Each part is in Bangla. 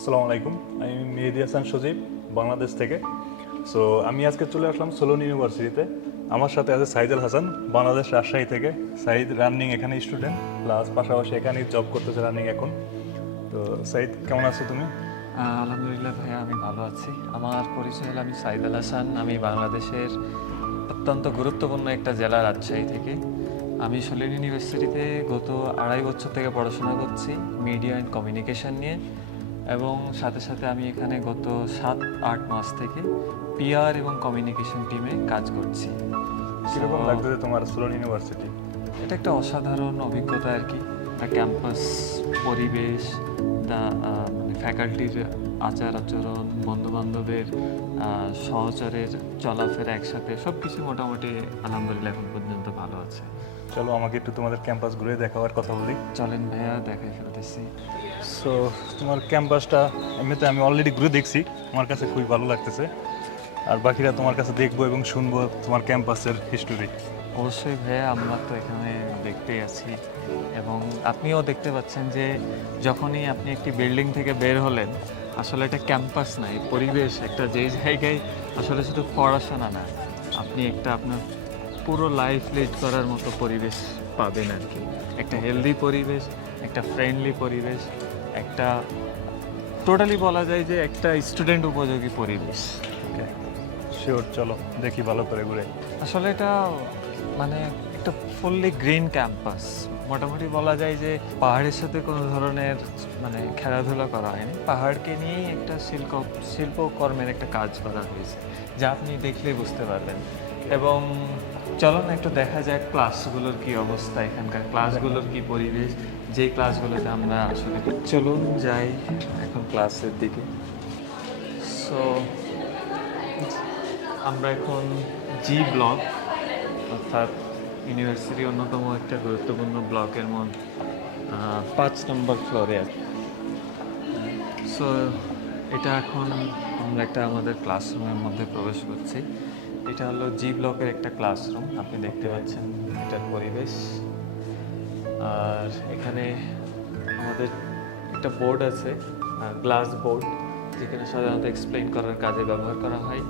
আসসালামু আলাইকুম, আমি মেহেদী হাসান সজীব, বাংলাদেশ থেকে। সো আমি আজকে চলে আসলাম সোলোন ইউনিভার্সিটিতে। আমার সাথে আছে সাইদ আল হাসান, বাংলাদেশ রাজশাহী থেকে। সাইদ রানিং এখানে স্টুডেন্ট, প্লাস পাশাপাশি এখানেই জব করতেছে রানিং এখন। তো সাইদ, কেমন আছো তুমি? আলহামদুলিল্লাহ ভাইয়া, আমি ভালো আছি। আমার পরিচয় হলো, আমি সাইদ আল হাসান। আমি বাংলাদেশের অত্যন্ত গুরুত্বপূর্ণ একটা জেলা রাজশাহী থেকে। আমি সলিল ইউনিভার্সিটিতে গত 2.5 বছর থেকে পড়াশোনা করছি মিডিয়া অ্যান্ড কমিউনিকেশন নিয়ে, এবং সাথে সাথে আমি এখানে গত 7-8 মাস থেকে পিআর এবং কমিউনিকেশন টিমে কাজ করছি। কীরকম So, লাগতেছে তোমার সোলোন ইউনিভার্সিটি? এটা একটা অসাধারণ অভিজ্ঞতা আর কি। একটা ক্যাম্পাস পরিবেশ, মানে ফ্যাকাল্টির আচার আচরণ, বন্ধুবান্ধবের সহচরের চলাফেরা একসাথে, সব কিছু মোটামুটি আলহামদুলিল্লাহ এখন পর্যন্ত ভালো আছে। চলো আমাকে একটু তোমাদের ক্যাম্পাস ঘুরে দেখাবার কথা বলি। চলেন ভাইয়া, দেখাই ফেলতেছি। সো তোমার ক্যাম্পাসটা এমনিতে আমি অলরেডি ঘুরে দেখছি, আমার কাছে খুবই ভালো লাগতেছে। আর বাকিরা তোমার কাছে দেখবো এবং শুনবো তোমার ক্যাম্পাসের হিস্টোরি। অবশ্যই ভাইয়া, আমরা তো এখানে দেখতেই আছি, এবং আপনিও দেখতে পাচ্ছেন যে যখনই আপনি একটি বিল্ডিং থেকে বের হলেন, আসলে এটা ক্যাম্পাস না, এই পরিবেশ একটা, যেই জায়গায় আসলে শুধু পড়াশোনা না, আপনি একটা আপনার পুরো লাইফ লিড করার মতো পরিবেশ পাবেন আর কি। একটা হেলদি পরিবেশ, একটা ফ্রেন্ডলি পরিবেশ, একটা টোটালি বলা যায় যে একটা স্টুডেন্ট উপযোগী পরিবেশ। ওকে, শিওর, চলো দেখি ভালো করে ঘুরে। আসলে এটা মানে একটা ফুললি গ্রিন ক্যাম্পাস। মোটামুটি বলা যায় যে পাহাড়ের সাথে কোনো ধরনের মানে খেলাধুলা করা হয়নি, পাহাড়কে নিয়েই একটা শিল্পকর্মের একটা কাজ করা হয়েছে, যা আপনি দেখলেই বুঝতে পারবেন। এবং চলুন একটু দেখা যাক ক্লাসগুলোর কি অবস্থা, এখানকার ক্লাসগুলোর কি পরিবেশ, যেই ক্লাসগুলোতে আমরা আসলে। চলুন যাই এখন ক্লাসের দিকে। সো আমরা এখন জি ব্লক, অর্থাৎ ইউনিভার্সিটির অন্যতম একটা গুরুত্বপূর্ণ ব্লকের মধ্যে 5 নম্বর ফ্লোরে আছি। সো এটা এখন আমরা একটা আমাদের ক্লাসরুমের মধ্যে প্রবেশ করছি। এটা হলো জি ব্লকের একটা ক্লাসরুম, আপনি দেখতে পাচ্ছেন এটার পরিবেশ। আর এখানে আমাদের একটা বোর্ড আছে, গ্লাস বোর্ড, যেখানে সাধারণত এক্সপ্লেইন করার কাজে ব্যবহার করা হয়।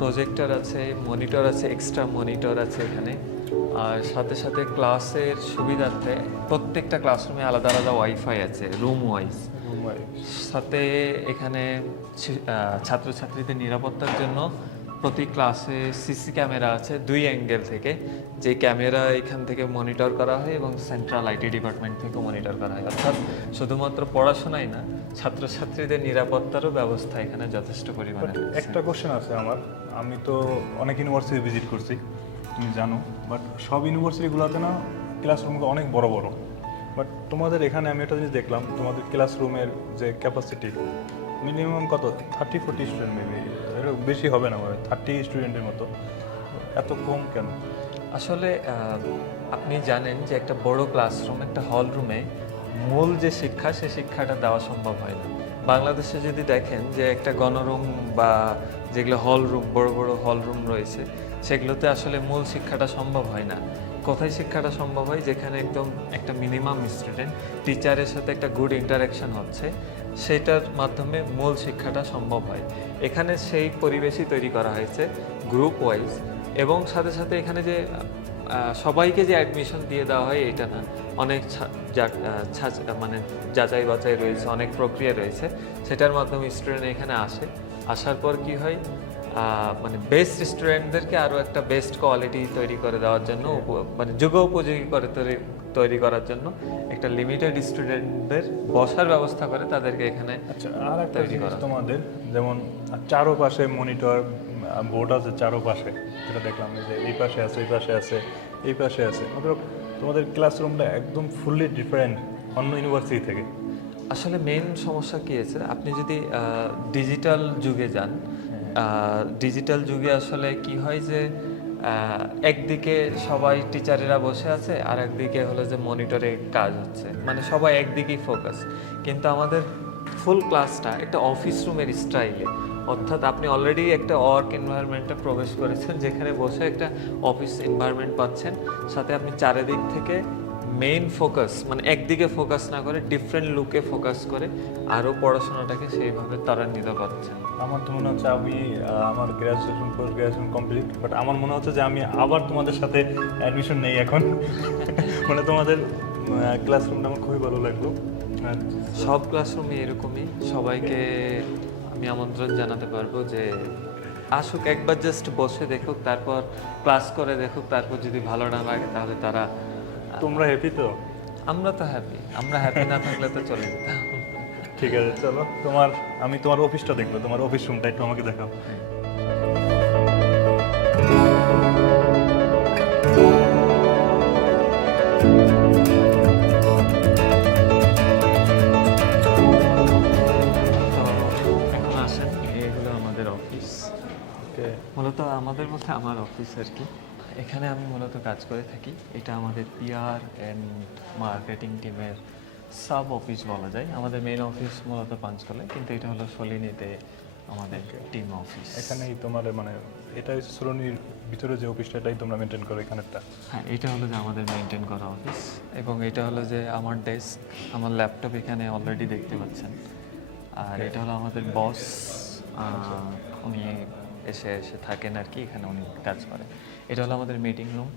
প্রজেক্টর আছে, মনিটর আছে, এক্সট্রা মনিটর আছে এখানে। আর সাথে সাথে ক্লাসের সুবিধার্থে প্রত্যেকটা ক্লাসরুমে আলাদা আলাদা ওয়াইফাই আছে, রুম ওয়াইজ। সাথে এখানে ছাত্রছাত্রীদের নিরাপত্তার জন্য প্রতি ক্লাসে সিসি ক্যামেরা আছে 2 অ্যাঙ্গেল থেকে, যে ক্যামেরা এখান থেকে মনিটর করা হয় এবং সেন্ট্রাল আইটি ডিপার্টমেন্ট থেকে মনিটর করা হয়। অর্থাৎ শুধুমাত্র পড়াশোনাই না, ছাত্রছাত্রীদের নিরাপত্তারও ব্যবস্থা এখানে যথেষ্ট পরিমাণে রয়েছে। একটা কোশ্চেন আছে আমার, আমি তো অনেক ইউনিভার্সিটি ভিজিট করছি, তুমি জানো, বাট সব ইউনিভার্সিটিগুলোতে না ক্লাসরুমগুলো অনেক বড় বড়। বাট তোমাদের এখানে আমি একটা জিনিস দেখলাম, তোমাদের ক্লাসরুমের যে ক্যাপাসিটি মিনিমাম কত, 30-40 স্টুডেন্ট, মেবি এর বেশি হবে না, মানে 30 স্টুডেন্টের মতো। এত কম কেন? আসলে আপনি জানেন যে একটা বড় ক্লাসরুম, একটা হল রুমে মূল যে শিক্ষা, সে শিক্ষাটা দেওয়া সম্ভব হয় না। বাংলাদেশে যদি দেখেন যে একটা গণরুম বা যেগুলো হল রুম, বড় বড় হল রুম রয়েছে, সেগুলোতে আসলে মূল শিক্ষাটা সম্ভব হয় না। কোথায় শিক্ষাটা সম্ভব হয়? যেখানে একদম একটা মিনিমাম স্টুডেন্ট টিচারের সাথে একটা গুড ইন্টারাকশন হচ্ছে, সেটার মাধ্যমে মূল শিক্ষাটা সম্ভব হয়। এখানে সেই পরিবেশই তৈরি করা হয়েছে গ্রুপ ওয়াইজ, এবং সাথে সাথে এখানে যে সবাইকে যে অ্যাডমিশন দিয়ে দেওয়া হয় এটা না, অনেক মানে যাচাই বাছাই রয়েছে, অনেক প্রক্রিয়া রয়েছে, সেটার মাধ্যমে স্টুডেন্ট এখানে আসে। আসার পর কি হয়, মানে বেস্ট স্টুডেন্টদেরকে আরও একটা বেস্ট কোয়ালিটি তৈরি করে দেওয়ার জন্য, মানে যুগোপযোগী করে তৈরি করার জন্য একটা লিমিটেড স্টুডেন্টদের বসার ব্যবস্থা করে তাদেরকে এখানে। আচ্ছা, আর একটা জিনিস তোমাদের, যেমন চারোপাশে মনিটর বোর্ড আছে, চারোপাশে যেটা দেখলাম যে এই পাশে আছে, এই পাশে আছে, এই পাশে আছে, মতলব তোমাদের ক্লাসরুমটা একদম ফুললি ডিফারেন্ট অন্য ইউনিভার্সিটি থেকে। আসলে মেইন সমস্যা কী আছে, আপনি যদি ডিজিটাল যুগে যান, ডিজিটাল যুগে আসলে কি হয় যে একদিকে সবাই টিচারেরা বসে আছে, আর একদিকে হলো যে মনিটরে কাজ হচ্ছে, মানে সবাই একদিকেই ফোকাস। কিন্তু আমাদের ফুল ক্লাসটা একটা অফিস রুমের স্টাইলে, অর্থাৎ আপনি অলরেডি একটা ওয়ার্ক এনভায়রনমেন্টে প্রবেশ করেছেন, যেখানে বসে একটা অফিস এনভায়রনমেন্ট পাচ্ছেন। সাথে আপনি চারিদিক থেকে মেইন ফোকাস মানে একদিকে ফোকাস না করে ডিফারেন্ট লুকে ফোকাস করে আরও পড়াশোনাটাকে সেইভাবে তারা নিতে পারছে। আমার তো মনে হচ্ছে আমি আমার graduation post graduation complete, but আমার মনে হচ্ছে যে আমি আবার তোমাদের সাথে অ্যাডমিশন নেই এখন। মানে তোমাদের ক্লাসরুমটা আমার খুবই ভালো লাগলো। আর সব ক্লাসরুমে এরকমই, সবাইকে আমি আমন্ত্রণ জানাতে পারবো যে আসুক, একবার জাস্ট বসে দেখুক, তারপর ক্লাস করে দেখুক, তারপর যদি ভালো না লাগে তাহলে তারা, তোমরা হ্যাপি তো? আমরা তো হ্যাপি, আমরা হ্যাপি না থাকলে তো চলে যেতাম। ঠিক আছে, চলো আমি তোমার অফিসটা দেখবো, তোমার অফিস রুমটা একটু আমাকে দেখাও। তো এখন আসেন, এগুলো আমাদের অফিস। ওকে, মূলত আমাদের মধ্যে আমার অফিস আর কি, এখানে আমি মূলত কাজ করে থাকি। এটা আমাদের পিআর অ্যান্ড মার্কেটিং টিমের সাব অফিস বলা যায়। আমাদের মেইন অফিস মূলত পাঁচতলায়, কিন্তু এটা হলো সলিনীতে আমাদের টিম অফিস। এখানেই তোমার মানে এটা হচ্ছে সুরনির ভিতরে যে অফিসটা, এটাই তোমরা মেনটেন করো এখানেরটা? হ্যাঁ, এটা হলো যে আমাদের মেনটেন করা অফিস, এবং এটা হলো যে আমার ডেস্ক, আমার ল্যাপটপ এখানে অলরেডি দেখতে পাচ্ছেন। আর এটা হলো আমাদের বস, উনি এসে এসে থাকেন আর কি, এখানে উনি কাজ করেন। এটা হলো আমাদের মিটিং রুম,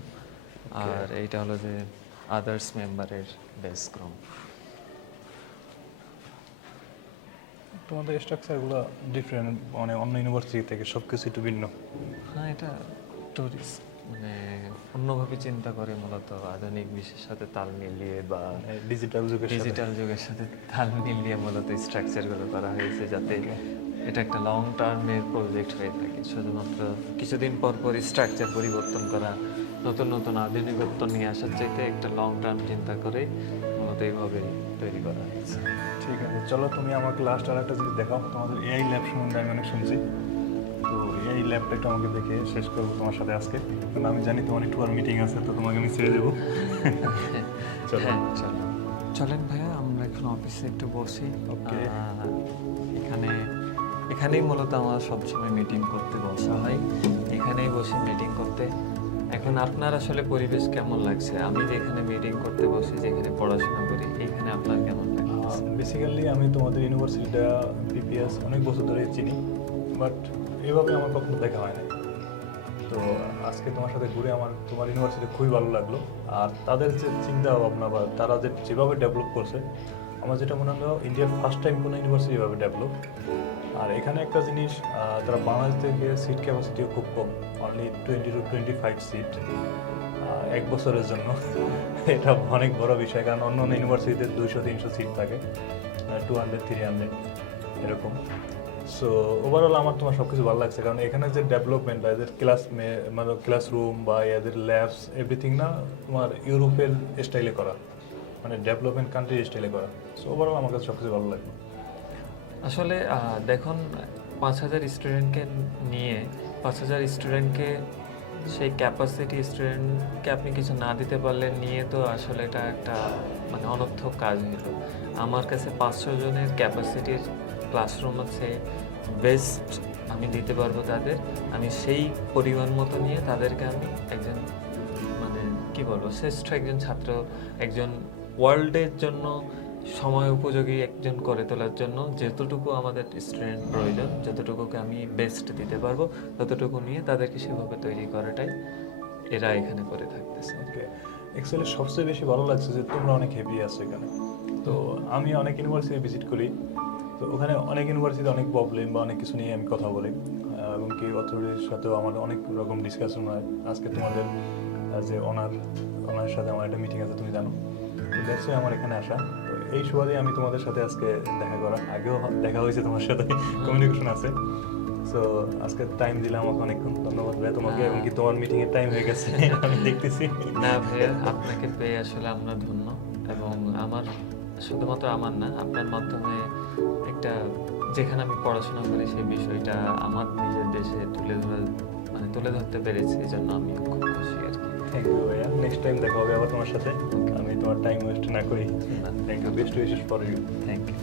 আর এইটা হলো যে আদার্স মেম্বারের ডেস্ক রুম। তোমাদের স্ট্রাকচারগুলো ডিফারেন্ট, মানে অন্য ইউনিভার্সিটি থেকে সব কিছু একটু ভিন্ন। হ্যাঁ, এটা টুরিস্ট মানে অন্যভাবে চিন্তা করে, মূলত আধুনিক বিশ্বের সাথে তাল মিলিয়ে বা ডিজিটাল যুগের সাথে তাল মিলিয়ে মূলত স্ট্রাকচারগুলো করা হয়েছে, যাতে এটা একটা লং টার্মের প্রজেক্ট হয়ে থাকে। শুধুমাত্র কিছুদিন পর পর স্ট্রাকচার পরিবর্তন করা, নতুন নতুন আধুনিকত্ব নিয়ে আসার চাইতে একটা লং টার্ম চিন্তা করে মূলত এইভাবে তৈরি করা হয়েছে। ঠিক আছে, চলো তুমি আমাকে লাস্ট আর একটা জিনিস দেখাও। তোমাদের এআই ল্যাব সম্বন্ধে আমি অনেক শুনছি, তো এআই ল্যাবটা একটু আমাকে দেখে শেষ করবো তোমার সাথে আজকে, কারণ আমি জানি তোমার একটু আর মিটিং আছে, তো তোমাকে আমি ছেড়ে দেবো। চলো। হ্যাঁ, চলেন ভাইয়া, আমরা এখন অফিসে একটু বসি। Okay. এখানেই মূলত আমার সবসময় মিটিং করতে বসা হয়, এখানেই বসে মিটিং করতে। এখন আপনার আসলে পরিবেশ কেমন লাগছে? আমি যেখানে মিটিং করতে বসি, যেখানে পড়াশোনা করি, এখানে আপনার কেমন লাগছে? বেসিক্যালি আমি তোমাদের ইউনিভার্সিটিটা পিপিএস অনেক বছর ধরে চিনি, বাট এইভাবে আমার কখনো দেখা হয় না। তো আজকে তোমার সাথে ঘুরে তোমার ইউনিভার্সিটি খুবই ভালো লাগলো। আর তাদের যে চিন্তা ভাবনা বা তারা যেভাবে ডেভেলপ করছে, আমার যেটা মনে হলো ইন্ডিয়ার ফার্স্ট টাইম কোনো ইউনিভার্সিটি এভাবে ডেভেলপ। আর এখানে একটা জিনিস, তারা বাংলাদেশ থেকে সিট ক্যাপাসিটিও খুব কম, অনলি 20 to 25 সিট এক বছরের জন্য। এটা অনেক বড় বিষয়, কারণ অন্য অন্য ইউনিভার্সিটিতে 200-300 সিট থাকে, 200-300 এরকম। সো ওভারঅল আমার তোমার সব কিছু ভালো লাগছে, কারণ এখানে যে ডেভেলপমেন্ট বা এদের মানে ক্লাসরুম বা এদের ল্যাবস এভরিথিং না তোমার ইউরোপের স্টাইলে করা, মানে ডেভেলপমেন্ট কান্ট্রির স্টাইলে করা। সো ওভারঅল আমার কাছে সব কিছু ভালো লাগলো। আসলে দেখুন, 5000 স্টুডেন্টকে নিয়ে 5000 স্টুডেন্টকে সেই ক্যাপাসিটি স্টুডেন্টকে আপনি কিছু না দিতে পারলে নিয়ে, তো আসলে এটা একটা মানে অনর্থক কাজ হলো। আমার কাছে 500 জনের ক্যাপাসিটির ক্লাসরুম আছে, বেস্ট আমি দিতে পারবো তাদের। আমি সেই পরিমাণ মতো নিয়ে তাদেরকে আমি একজন মানে কি বলবো, শ্রেষ্ঠ একজন ছাত্র, একজন ওয়ার্ল্ডের জন্য সময় উপযোগী একজন করে তোলার জন্য যতটুকু আমাদের স্টুডেন্ট প্রয়োজন, যতটুকুকে আমি বেস্ট দিতে পারবো, ততটুকু নিয়ে তাদেরকে সেভাবে তৈরি করাটাই এরা এখানে করে থাকতেছে। ওকে, অ্যাকচুয়ালি সবচেয়ে বেশি ভালো লাগছে যে তোমরা অনেক হ্যাপি আছো এখানে। তো আমি অনেক ইউনিভার্সিটি ভিজিট করি, তো ওখানে অনেক ইউনিভার্সিটিতে অনেক প্রবলেম বা অনেক কিছু নিয়ে আমি কথা বলি, এবং কি অথরিটির সাথেও আমার অনেক রকম ডিসকাশন হয়। আজকে তোমাদের যে ওনার সাথে আমার একটা মিটিং আছে, তুমি জানো, তো দ্যাটস ওয়াই আমার এখানে আসা। তো এই সুবাদে আমি তোমাদের সাথে আজকে দেখা করা, আগেও দেখা হয়েছে তোমার সাথে, কমিউনিকেশন আছে। সো আজকে টাইম দিলে আমাকে অনেকক্ষণ, ধন্যবাদ ভাইয়া তোমাকে, এবং কি তোমার মিটিং এর টাইম হয়ে গেছে আমি দেখতেছি। না ভাইয়া, আপনাকে পেয়ে আসলে আমরা ধন্য, এবং আমার শুধুমাত্র আমার না, আপনার মাধ্যমে একটা যেখানে আমি পড়াশোনা করি সেই বিষয়টা আমার নিজের দেশে তুলে ধরতে পেরেছি, এই জন্য আমি খুব খুশি আর কি। থ্যাংক ইউ ভাইয়া, নেক্সট টাইম দেখা হবে আবার তোমার সাথে, আমি তোমার টাইম ওয়েস্ট না করি। Thank you, best wishes for you. Thank you.